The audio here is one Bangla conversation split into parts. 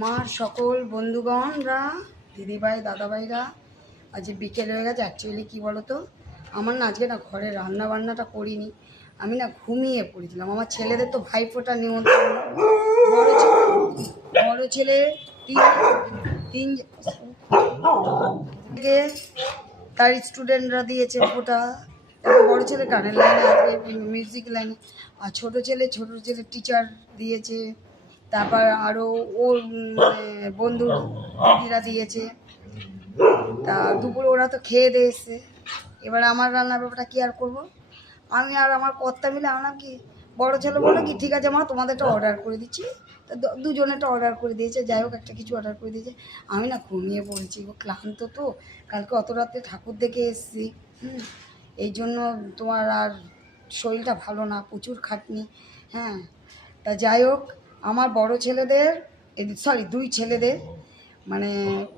মার সকল বন্ধুগণরা, দিদিভাই দাদাভাইরা, আজ বিকেল হয়ে গেছে। অ্যাকচুয়ালি কী বলো তো, আমার না আজকে না ঘরে রান্না বান্নাটা করিনি, আমি না ঘুমিয়ে পড়েছিলাম। আমার ছেলেদের তো ভাইফোঁটার নিমন্ত্রণ, বড় ছেলে তিন থেকে তার স্টুডেন্টরা দিয়েছে ফোঁটা। তারপর বড়ো ছেলে গানের লাইনে আছে, মিউজিক লাইনে, আর ছোটো ছেলে টিচার দিয়েছে। তারপর আরও ওর বন্ধু দিদিরা দিয়েছে। তা দুপুরে ওরা তো খেয়ে দিয়ে এসছে। এবার আমার রান্নার ব্যাপারটা কী আর করবো, আমি আর আমার কর্তা মিলে আনলাম কি, বড়ো ছেলে বললো কি ঠিক আছে মা তোমাদেরটা অর্ডার করে দিচ্ছি। তা দুজনেরটা অর্ডার করে দিয়েছে, যাই হোক একটা কিছু অর্ডার করে দিয়েছে। আমি না ঘুমিয়ে পড়েছি, ও ক্লান্ত তো, কালকে অত রাত্রে ঠাকুর দেখে এসেছি। এই জন্য তোমার আর শরীরটা ভালো না, প্রচুর খাটনি। হ্যাঁ, তা যাই হোক, আমার বড় ছেলেদের দুই ছেলেদের মানে,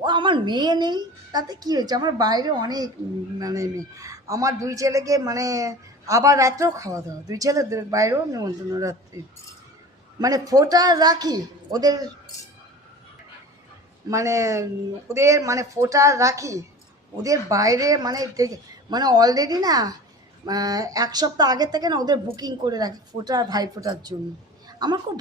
ও আমার মেয়ে নেই তাতে কী হয়েছে, আমার বাইরে অনেক মানে মেয়ে। আমার দুই ছেলেকে মানে আবার রাত্রেও খাওয়া দাওয়া, দুই ছেলেদের বাইরেও নিমন্ত্রণ রাত্রে, মানে ফোঁটা রাখি ওদের, মানে ফোঁটা রাখি ওদের বাইরে, মানে দেখে মানে অলরেডি না 1 সপ্তাহ আগের থেকে না ওদের বুকিং করে রাখি ফোঁটা আর ভাই ফোঁটার জন্য। আমার খুব